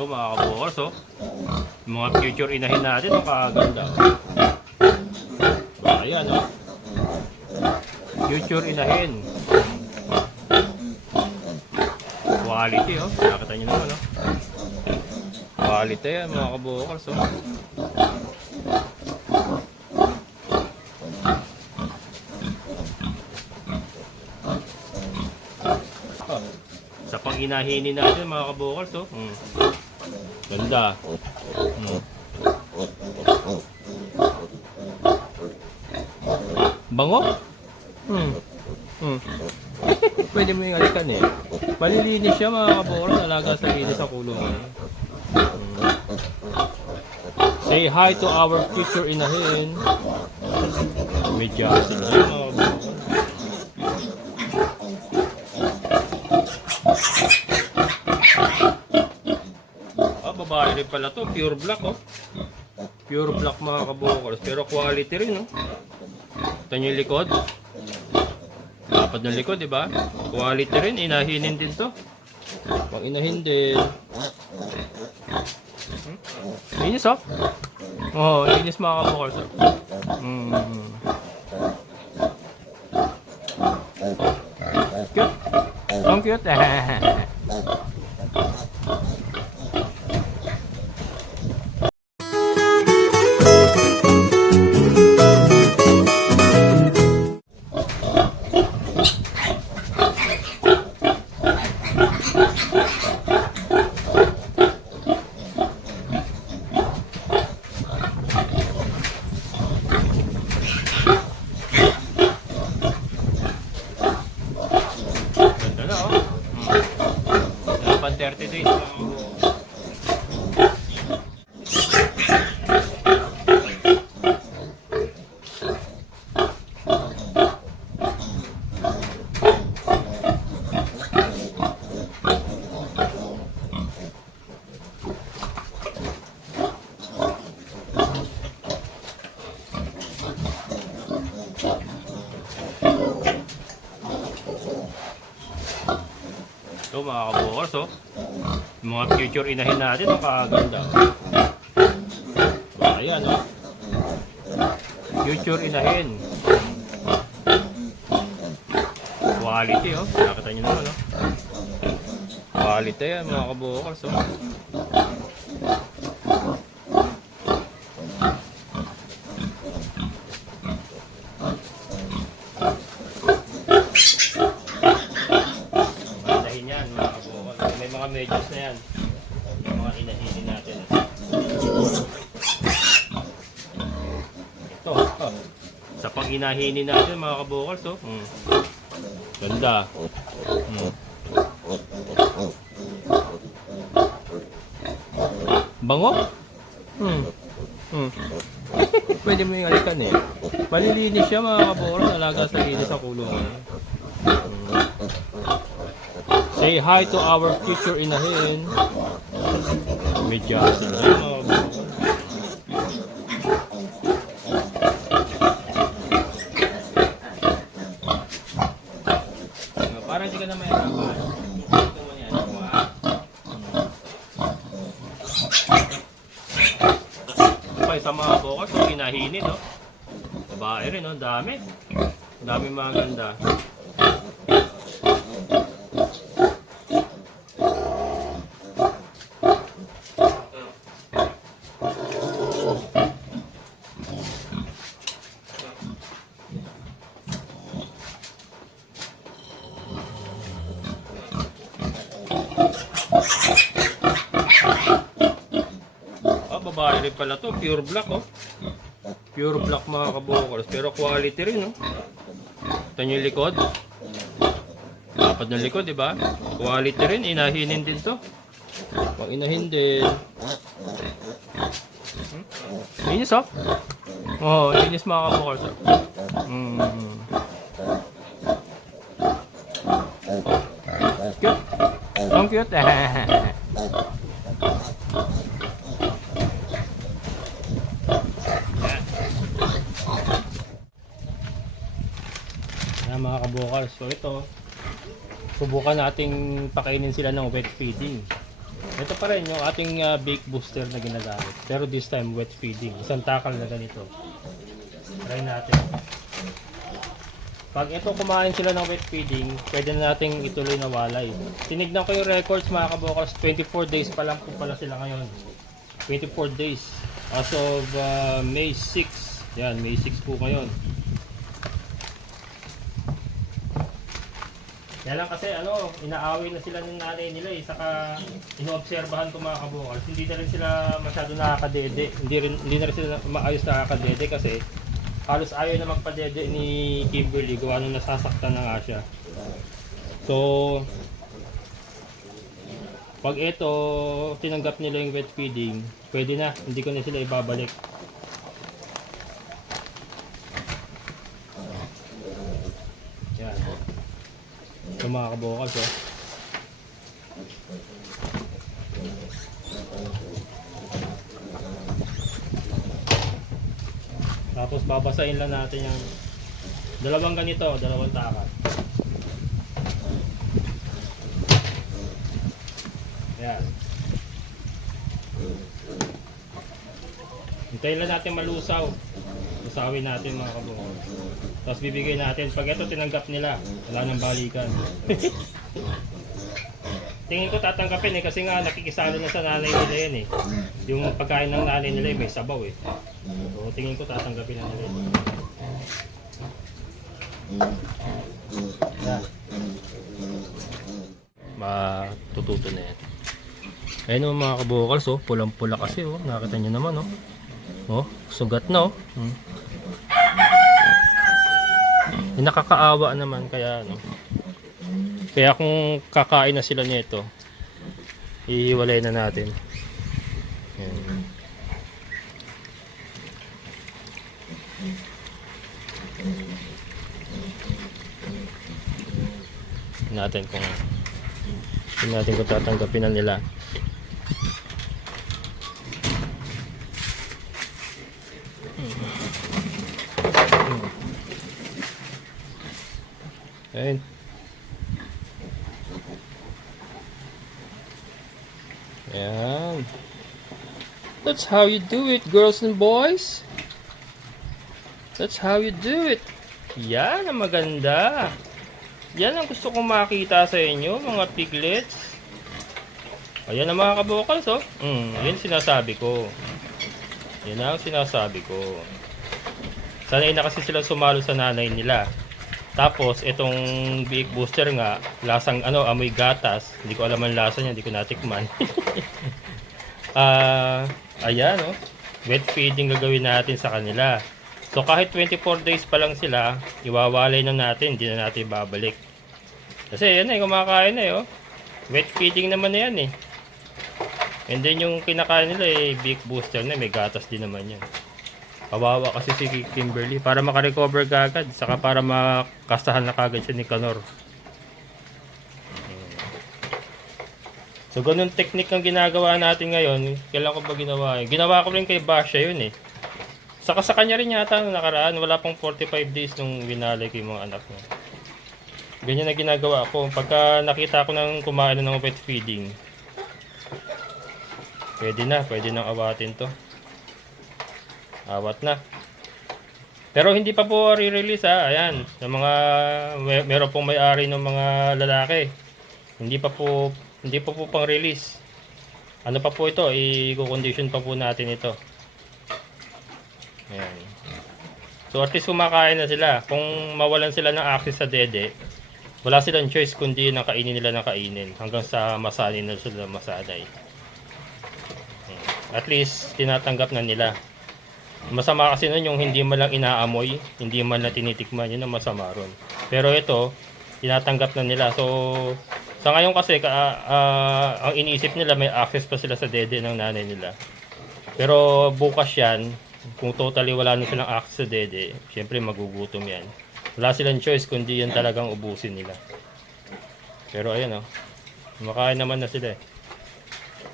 Ito mga kabukals, oh. Yung mga future inahin natin, ang kaganda. Ayan, oh. Future inahin. Quality, oh. Nakita nyo naman, oh. Quality yan mga kabukals, oh. Sa pang-inahinin natin mga kabukals, oh. Ganda. Bango? Pwede mo yung alikan eh. Malilinis siya mga kabukals, alaga sa linis sa kulungan. Say hi to our future inahin. Medyasin na mga kabukals. Babae rin pala to, pure black, oh. Pure black mga kabukals, pero quality rin, oh. Ito yung likod. Dapat ng likod, diba? Quality rin, inahinin din to. Pag inahin din. Linis, oh. Oh, linis mga kabukals, oh. Cute. Ang cute. Ganda na, oh. 30 days. Ito mga kabukals, oh. Yung mga future inahin natin, ang kaganda. Ayan, oh. Future inahin. Quality, oh. Nakita nyo naman, oh. Quality yan mga kabukals, oh. May mga medyas na yan. Yung mga inahinin natin. Ito. Sa pang-inahinin natin mga kabukals, oh. Ganda. Bango? Pwede mo yung alikan eh. Malilinis siya mga kabukals, alaga sa linis sa kulungan. Say hi to our future inahin. Medyasin na mga kabukals. Parang hindi ka na may harapan. Ito mo yan. Ito pa sa mga kabukals, inahinin, no? Babae rin, no? Dami. Dami mga ganda. Babae rin pala to, pure black, oh. Pure black mga kabukals, pero quality rin, oh. Ito yung likod. Dapat ng likod, diba? Quality rin, inahinin din to. Pag inahin din. Linis, oh. Oh, linis mga kabukals, oh. Cute. Ang cute. Ayan mga kabukals, so ito subukan nating pakainin sila ng wet feeding. Ito pa rin yung ating bake booster na ginagamit. Pero this time wet feeding. Isang takal na ganito. Try natin. Pag ito kumain sila ng wet feeding, pwede na nating ituloy na walay. Tinignan ko yung records mga kabokals, 24 days pa lang po pala sila ngayon. 24 days. As of May 6. Yan, May 6 po ngayon. Yan lang kasi inaaway na sila ng nanay nila eh. Saka inoobserbahan ko mga kabokals. Hindi na rin sila masyado nakakadede. Hindi na rin sila maayos nakakadede kasi halos ayaw na magpadede ni Kimberly gawa nung nasasaktan na nga siya. So pag ito tinanggap nila yung wet feeding, pwede na, hindi ko na sila ibabalik. Yan. Ito mga kabokals Tapos babasahin lang natin yung dalawang ganito, dalawang takat. Ayan. Hintayin lang natin malusaw. Lusawin natin mga kabukal. Tapos bibigay natin. Pag ito tinanggap nila, wala nang balikan. Tingin ko tatanggapin eh kasi nga nakikisali na sa nanay nila yan eh. Yung pagkain ng nanay nila may sabaw eh. So tingin ko tatanggapin na nila. Matututo na yan. Ayun o mga kabukals oh, pulang-pula kasi oh. Nakita nyo naman oh. Oh, sugat na oh. Nakakaawa naman kaya ano. Kaya kung kakain na sila nito, ihiwalay na natin. Ayan. Natin kung tatanggapin na nila. Ayan. Ayan. That's how you do it, girls and boys. That's how you do it. Yan ang maganda. Yan ang gusto kong makita sa inyo, mga piglets. Ayan ang mga kabukals, oh. Yan sinasabi ko. Yan ang sinasabi ko. Sanay na kasi sila sumalo sa nanay nila. Tapos, itong bake booster nga, lasang amoy gatas. Hindi ko alam ang lasa niya, hindi ko natikman. Ayan, oh. Wet feeding gagawin natin sa kanila. So kahit 24 days pa lang sila, iwawalay na natin, hindi na natin babalik. Kasi yan eh, kumakain na eh, oh. Wet feeding naman na yan eh. And then yung kinakain nila eh, bake booster na, may gatas din naman yan. Kawawa kasi si Kimberly, para makarecover kagad, saka para makastahan na kagad siya ni Kanor. So ganun technique ang ginagawa natin ngayon. Kailan ko ba ginawa? Ginawa ko rin kay Basha yun eh. Saka sa kanya rin yata nung nakaraan, wala pang 45 days nung winalay ko yung mga anak niya. Ganyan na ginagawa ko. Pagka nakita ko nang kumain ng wet feeding, pwede nang awatin to. Awat na. Pero hindi pa po re-release ha. Ayan, ng mga meron pong may-ari ng mga lalaki. Hindi pa po pang release. Ano pa po ito? I-condition pa po natin ito. Ayan. So at least kumakain na sila. Kung mawalan sila ng access sa dede, wala silang choice kundi nang kainin nila ng kainin hanggang sa masanay na sila masanay. At least tinatanggap na nila. Masama kasi nun yung hindi man lang inaamoy, hindi man lang tinitikman, yun ang masama ron. Pero ito, tinatanggap na nila. So sa ngayon kasi ang iniisip nila may access pa sila sa dede ng nanay nila. Pero bukas yan, kung totally wala na silang access sa dede, syempre magugutom yan. Wala silang choice kundi yan talagang ubusin nila. Pero ayan oh, kumakain naman na sila eh.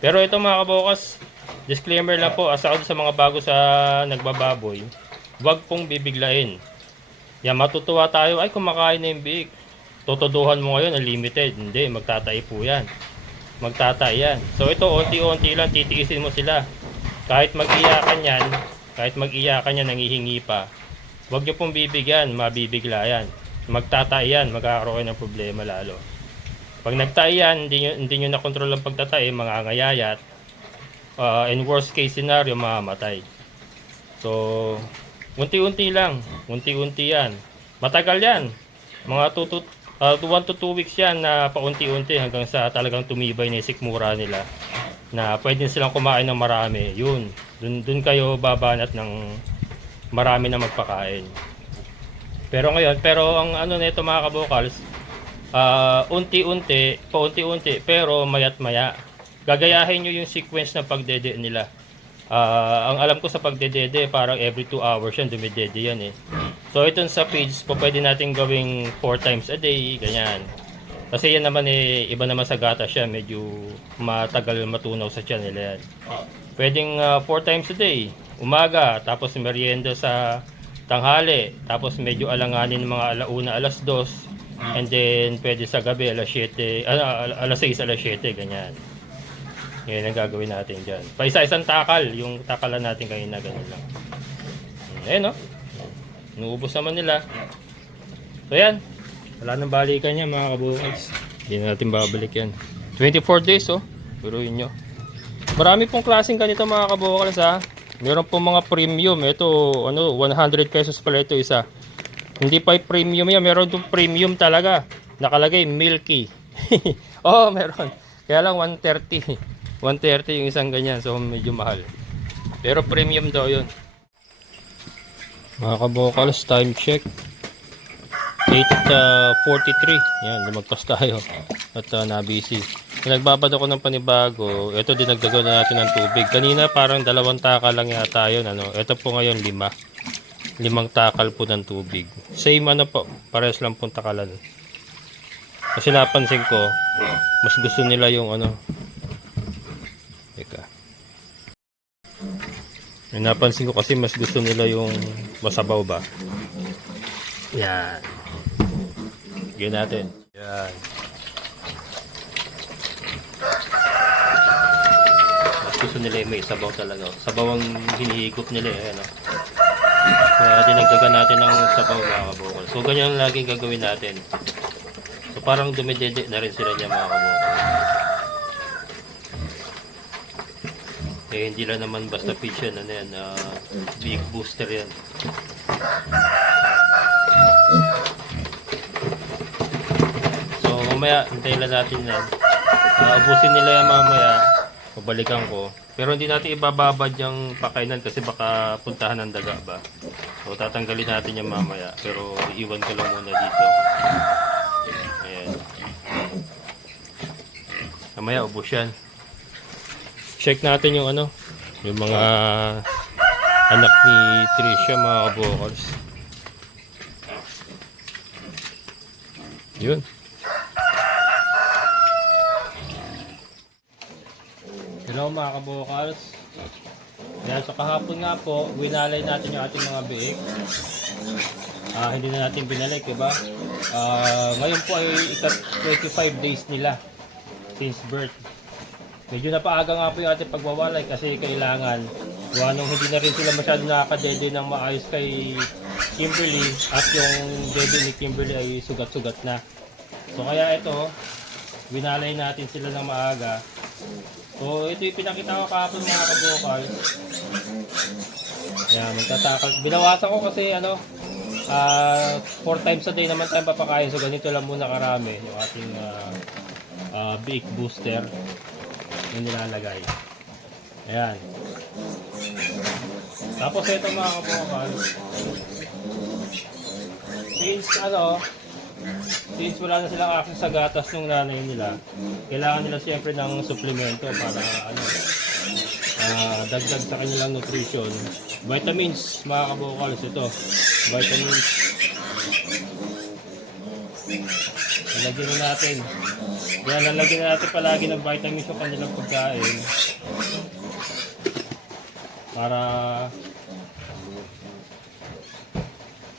Pero ito mga kabukas, disclaimer lang po, asa sa mga bago sa nagbababoy, huwag pong bibiglain. Yan, matutuwa tayo, ay kumakain na yung big. Totoduhan mo ngayon, unlimited. Hindi, magtatai po yan. magtatay yan. So ito, unti-unti lang titiisin mo sila. Kahit mag-iyakan yan, nangihingi pa. Huwag nyo pong bibigyan, mabibigla yan. Magtatay yan, magkakaroon kayo ng problema lalo. Pag nagtay yan, hindi nyo na-control ang pagtatay, mangangayayat. In worst case scenario, mamamatay. So, unti-unti lang. Unti-unti yan. Matagal yan. Mga 1 to 2 weeks yan na paunti-unti hanggang sa talagang tumibay na yung sikmura nila. Na pwede silang kumain ng marami. Yun. Dun kayo babanat ng marami na magpakain. Pero ang ano nito mga kabokals, paunti-unti, pero mayat maya. Gagayahin nyo yung sequence ng pagdede nila. Ang alam ko sa pagdedede, parang every 2 hours yan, dumidede yan eh. So ito sa feeds, pwede natin gawing 4 times a day, ganyan. Kasi yan naman eh, iba naman sa gatas siya, medyo matagal matunaw sa tiyan nila yan. Pwedeng 4 times a day, umaga, tapos merienda sa tanghali, tapos medyo alanganin mga alauna, alas 2, and then pwede sa gabi, alas 7, alas 6, alas 7, ganyan. Yan ang gagawin natin dyan. Paisa-isang takal, yung takalan natin kanina, ganyan lang. Ayan o. Inuubos naman nila. So yan. Wala nang balikan yan mga kabukals. Hindi na natin babalik yan. 24 days oh. Biruin nyo. Marami pong klaseng ganito mga kabukals ha. Meron pong mga premium. Ito, 100 pesos pala ito isa. Hindi pa premium yan. Meron itong premium talaga. Nakalagay, milky. Oh, meron. Kaya lang 130. 130 yung isang ganyan. So, medyo mahal. Pero premium daw yun. Mga kabukals, time check. 8:43. Yan, lumagpas tayo. At nabisi. Nagbabad ako ng panibago. Ito, dinagdagan na natin ng tubig. Kanina parang 2 takal lang yata yun. Ito po ngayon 5. 5 takal po ng tubig. Same po. Pares lang pong takalan. Kasi napansin ko, mas gusto nila yung Teka. Napansin ko kasi mas gusto nila yung masabaw ba. Yan. Gawin natin. Yan. Mas gusto nila yung may sabaw talaga. Sabaw ang hinihigop nila eh. Kaya dinagdagan natin ng sabaw mga kabukal. So ganyan lagi gagawin natin. So parang dumidede na rin sila niya mga kabukal. Eh, hindi lang naman basta fish yan, big booster yan. So mamaya, hintayin lang natin yan. Ubusin nila yan mamaya, pabalikan ko. Pero hindi natin ibababad yung pakainan kasi baka puntahan ng daga ba. So tatanggalin natin yan mamaya, pero iwan ko lang muna dito. Ayan. Mamaya ubos yan. Check natin yung yung mga anak ni Tricia mga kabukals. Yun. Hello mga kabukals. Yan, so kahapon nga po, winalay natin yung ating mga biik. Hindi na natin binalik, diba? Ngayon po ay 25 days nila since birth. Medyo napaaga nga po yung ating pagwawalay kasi kailangan nung hindi na rin sila masyado nakakadede ng maayos kay Kimberly at yung dede ni Kimberly ay sugat-sugat na. So kaya ito, winalay natin sila ng maaga. So ito yung pinakita ko kahapon mga kabukal. Ayan, magtatakal. Binawasan ko kasi 4 times a day naman tayo papakain. So ganito lang muna karami yung ating big booster yung nilalagay. Ayan. Tapos ito mga kabukal, since wala na silang access sa gatas ng nanay nila, kailangan nila siyempre ng suplemento para dagdag sa kanilang nutrition. Vitamins mga kabukal, ito vitamins. Lalagyan na natin. Yan, lalagyan na natin palagi ng vitamins sa kanilang pagkain. Para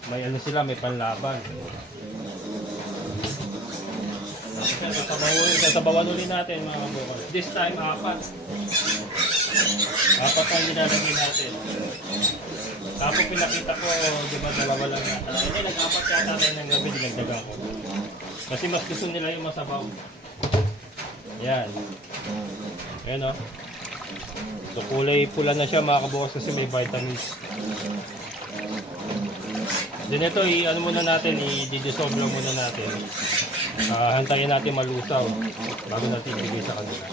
may sila, may panlaban. Sasabawan ulit natin mga kabukal. This time, apat. Apat ang nilalagay natin. Tapos pinakita ko, di ba, dalawa lang yata. Hindi, nag-apat yata tayo ng gabi, dinagdagan ko. Kasi mas gusto nila yung masabaw. Yan. Ayan o. So kulay pula na siya mga kabukas kasi may vitamins. Then ito, ano muna natin, i-dissolve lang muna natin. Hantayin natin malusaw bago natin ibigay sa kanila.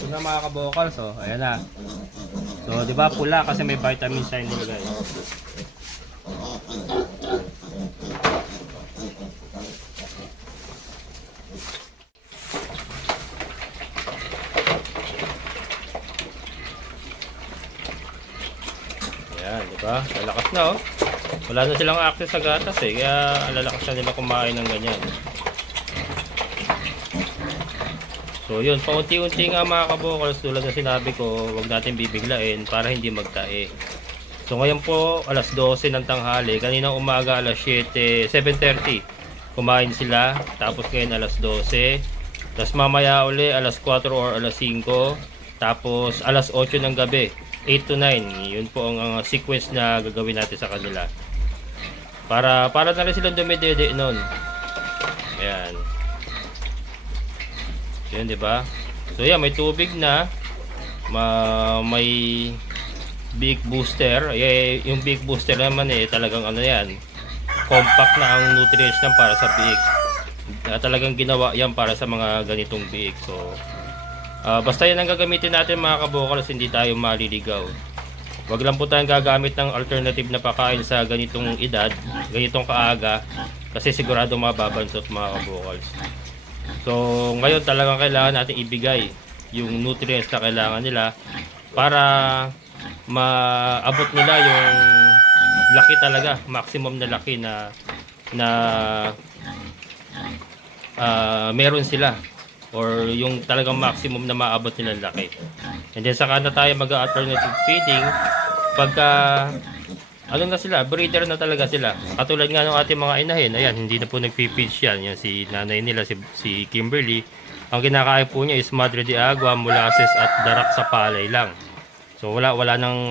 Ito na mga kabokals, oh. Ayan na. So, di ba pula kasi may vitamin siya nilagay. Ayan, di ba? Lalakas na, oh. Wala na silang access sa gatas eh, kaya lalakas na nila kumain ng ganyan. So yun, paunti-unti nga mga kabokals, tulad na sinabi ko, huwag natin bibiglain para hindi magtae. So ngayon po, alas 12 ng tanghali, kanina umaga alas 7:30, kumain sila, tapos ngayon alas 12, tapos mamaya uli alas 4 or alas 5, tapos alas 8 ng gabi, 8 to 9, yun po ang sequence na gagawin natin sa kanila. Para na rin silang dumidede nun. Ayan. Yan, di ba? So yan, may tubig na, may big booster. Yung big booster naman talagang ano yan, compact na ang nutrients ng para sa biik. Talagang ginawa yan para sa mga ganitong biik. So basta yan ang gagamitin natin mga kabokals, hindi tayo maliligaw. Wag lang po tayong gagamit ng alternative na pakain sa ganitong edad, ganitong kaaga, kasi sigurado mababansot mga kabokals. So ngayon talagang kailangan natin ibigay yung nutrients na kailangan nila para maabot nila yung laki talaga, maximum na laki na meron sila, or yung talagang maximum na maabot nilang laki. And then saka na tayo mag-alternative feeding pagka ano na sila, breeder na talaga sila. Katulad nga ng ating mga inahin, ayan, hindi na po nagpipitch yan. Yan si nanay nila, si Kimberly. Ang kinakain po niya is Madre de Agua, molasses at darak sa palay lang. So wala nang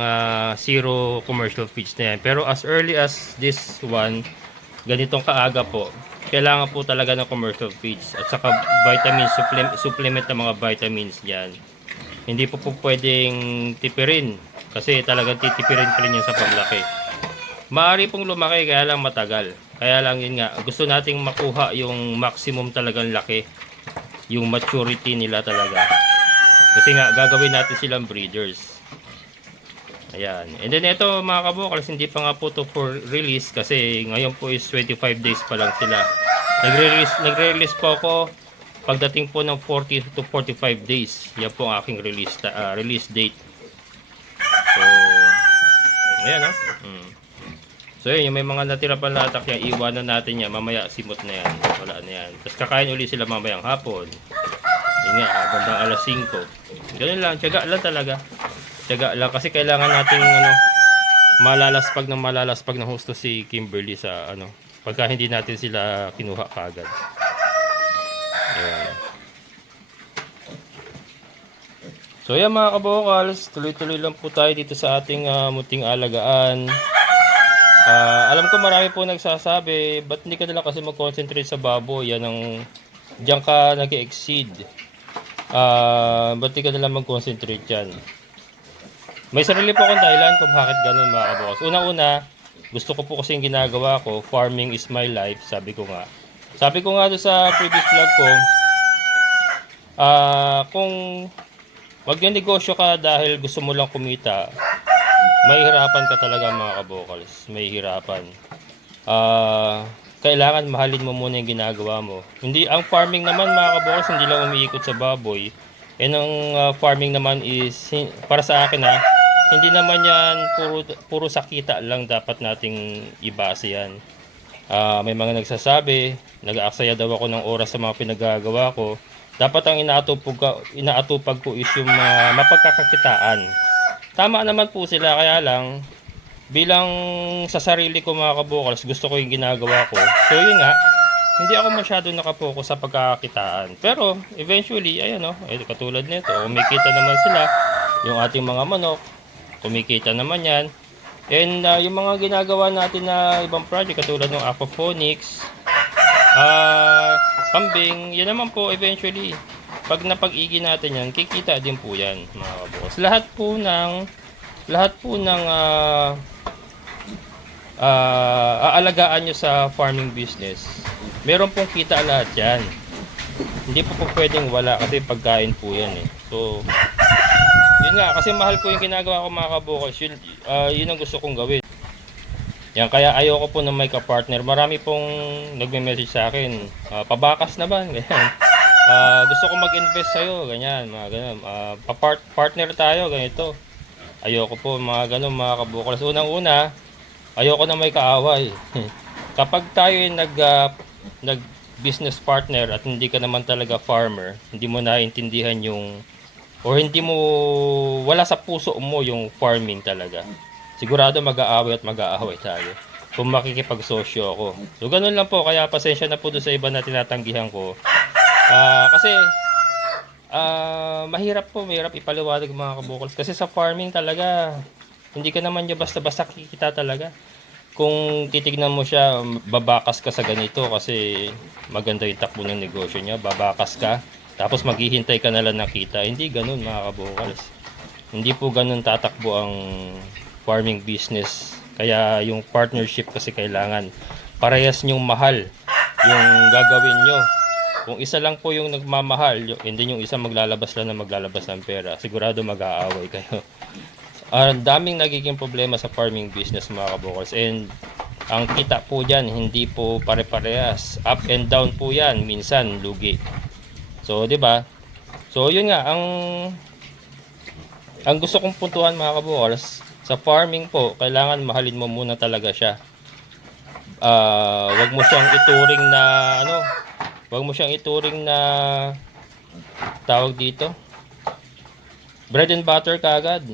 zero commercial feeds na yan. Pero as early as this one, ganitong kaaga po, kailangan po talaga ng commercial feeds. At saka vitamins, supplement ng mga vitamins yan. Hindi po pwedeng tipirin, kasi talagang titipirin pa rin yan sa paglaki. Maaari pong lumaki, kaya lang matagal. Kaya lang yun nga, gusto nating makuha yung maximum talagang laki, yung maturity nila talaga. Kasi nga, gagawin natin silang breeders. Ayan. And then ito mga kabokals, hindi pa nga po to for release kasi ngayon po is 25 days pa lang sila. Nagre-release po ako pagdating po ng 40 to 45 days. Yan po ang aking release date. So, ayan ha. So yun, yung may mga natira pa na atak yan, iwanan natin yan, mamaya simot na yan, wala na yan. Tapos kakain uli sila mamayang hapon. Yun nga, bandang alas 5. Ganun lang, tiyaga lang talaga. Tiyaga lang, kasi kailangan nating malalaspag ng husto si Kimberly sa pagka hindi natin sila kinuha kagad. Ayan. So yan mga kabokals, tuloy-tuloy lang po tayo dito sa ating munting alagaan. Alam ko marami po nagsasabi, ba't hindi ka na lang kasi mag-concentrate sa baboy? Yan ang diyan ka nag-exceed. Ba't hindi ka na lang mag-concentrate dyan? May sarili po akong dahilan kung bakit ganun mga kabokals. Una-una, gusto ko po kasi yung ginagawa ko, farming is my life, sabi ko nga. Sabi ko nga doon sa previous vlog ko, kung magnegosyo ka dahil gusto mo lang kumita, mahihirapan ka talaga mga kabokals. Mahihirapan. Kailangan mahalin mo muna yung ginagawa mo. Hindi, ang farming naman mga kabokals, hindi lang umiikot sa baboy. And ang farming naman is, para sa akin hindi naman yan puro sakita lang dapat nating ibase yan. May mga nagsasabi, nag-aaksaya daw ako ng oras sa mga pinagagawa ko. dapat ang inaatupag ko is yung mapagkakakitaan. Tama naman po sila, kaya lang bilang sa sarili ko mga kabukals, gusto ko yung ginagawa ko. So yun nga, hindi ako masyado nakapokus sa pagkakakitaan. Pero eventually, ayan o, katulad nito, kumikita naman sila. Yung ating mga manok, kumikita naman yan. And yung mga ginagawa natin na ibang project, katulad ng aquaponics, kambing, yan naman po eventually, pag napag-igi natin yan, kikita din po yan mga kabukas. Lahat po ng aalagaan nyo sa farming business, meron pong kita lahat yan. Hindi po pwedeng wala kasi pagkain po yan eh. So yun nga, kasi mahal ko yung ginagawa ko mga kabukas. Yun ang gusto kong gawin. Yan, kaya ayoko po na may ka-partner. Marami pong nagme-message sa akin, pabakas naman, ganyan. Gusto ko mag-invest sa'yo, ganyan, mga ganyan. Partner tayo, ganito. Ayoko po, mga ganun, mga kabukas. Unang-una, ayoko na may kaaway. Kapag tayo nag-business partner at hindi ka naman talaga farmer, hindi mo naiintindihan yung o hindi mo, wala sa puso mo yung farming talaga, sigurado mag-aaway at mag-aaway tayo kung makikipagsosyo ako. So ganun lang po, kaya pasensya na po doon sa iba na tinatanggihan ko. Kasi mahirap ipaliwanag mga kabukals. Kasi sa farming talaga, hindi ka naman niya basta-basta kikita talaga. Kung titignan mo siya, babakas ka sa ganito kasi maganda yung takbo ng negosyo niya, babakas ka. Tapos maghihintay ka na lang ng kita. Hindi ganun mga kabukals. Hindi po ganun tatakbo ang farming business. Kaya yung partnership kasi kailangan parehas nyong mahal yung gagawin nyo. Kung isa lang po yung nagmamahal, hindi yung isa maglalabas ng pera, sigurado mag-aaway kayo. Ang daming nagiging problema sa farming business mga kabukals. And ang kita po dyan, hindi po pare-parehas. Up and down po yan. Minsan lugi. So, 'di ba? So, 'yun nga ang gusto kong puntuhan mga kabukals, sa farming po, kailangan mahalin mo muna talaga siya. Wag mo siyang ituring na tawag dito, bread and butter kaagad.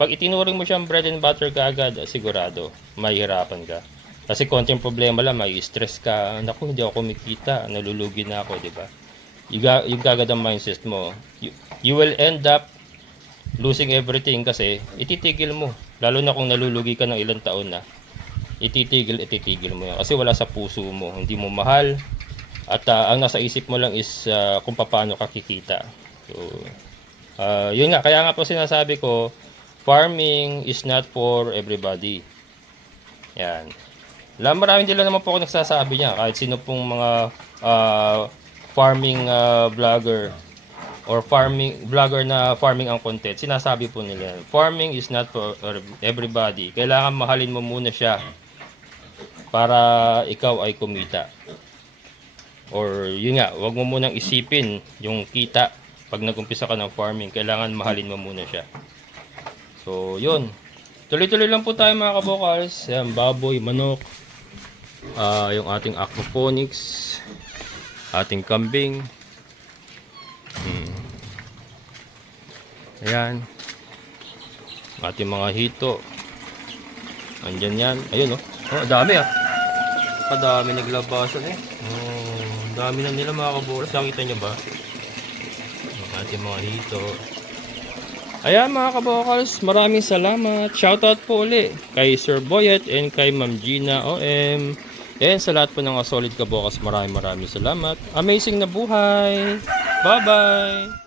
Pag itinuring mo siyang bread and butter kaagad, sigurado mahihirapan ka. Kasi konting problema lang, may stress ka. Naku, hindi ako kumikita, nalulugi na ako, 'di ba? Yung kagad ang mindset mo, you will end up losing everything kasi ititigil mo. Lalo na kung nalulugi ka ng ilang taon na, ititigil mo yan. Kasi wala sa puso mo, hindi mo mahal. At ang nasa isip mo lang is kung paano ka kikita. So, yun nga, kaya nga po sinasabi ko, farming is not for everybody. Yan. Maraming din naman po ako nagsasabi niya, kahit sino pong mga farming vlogger or vlogger na farming ang content, sinasabi po nila, farming is not for everybody. Kailangan mahalin mo muna siya para ikaw ay kumita. Or yun nga, wag mo munang isipin yung kita pag nag-umpisa ka ng farming. Kailangan mahalin mo muna siya. So yun, tuloy-tuloy lang po tayo mga kabukals. Yan, baboy, manok, yung ating aquaponics, ating kambing. Ayan, ating mga hito. Andyan yan. Ayun dami kadami naglabasan dami na nila mga kabukas. Nakita nyo ba ating mga hito? Ayan mga kabukals, maraming salamat. Shoutout po uli kay Sir Boyet and kay Ma'am Gina OM. And sa lahat po ng solid kabukals, maraming salamat. Amazing na buhay. Bye bye.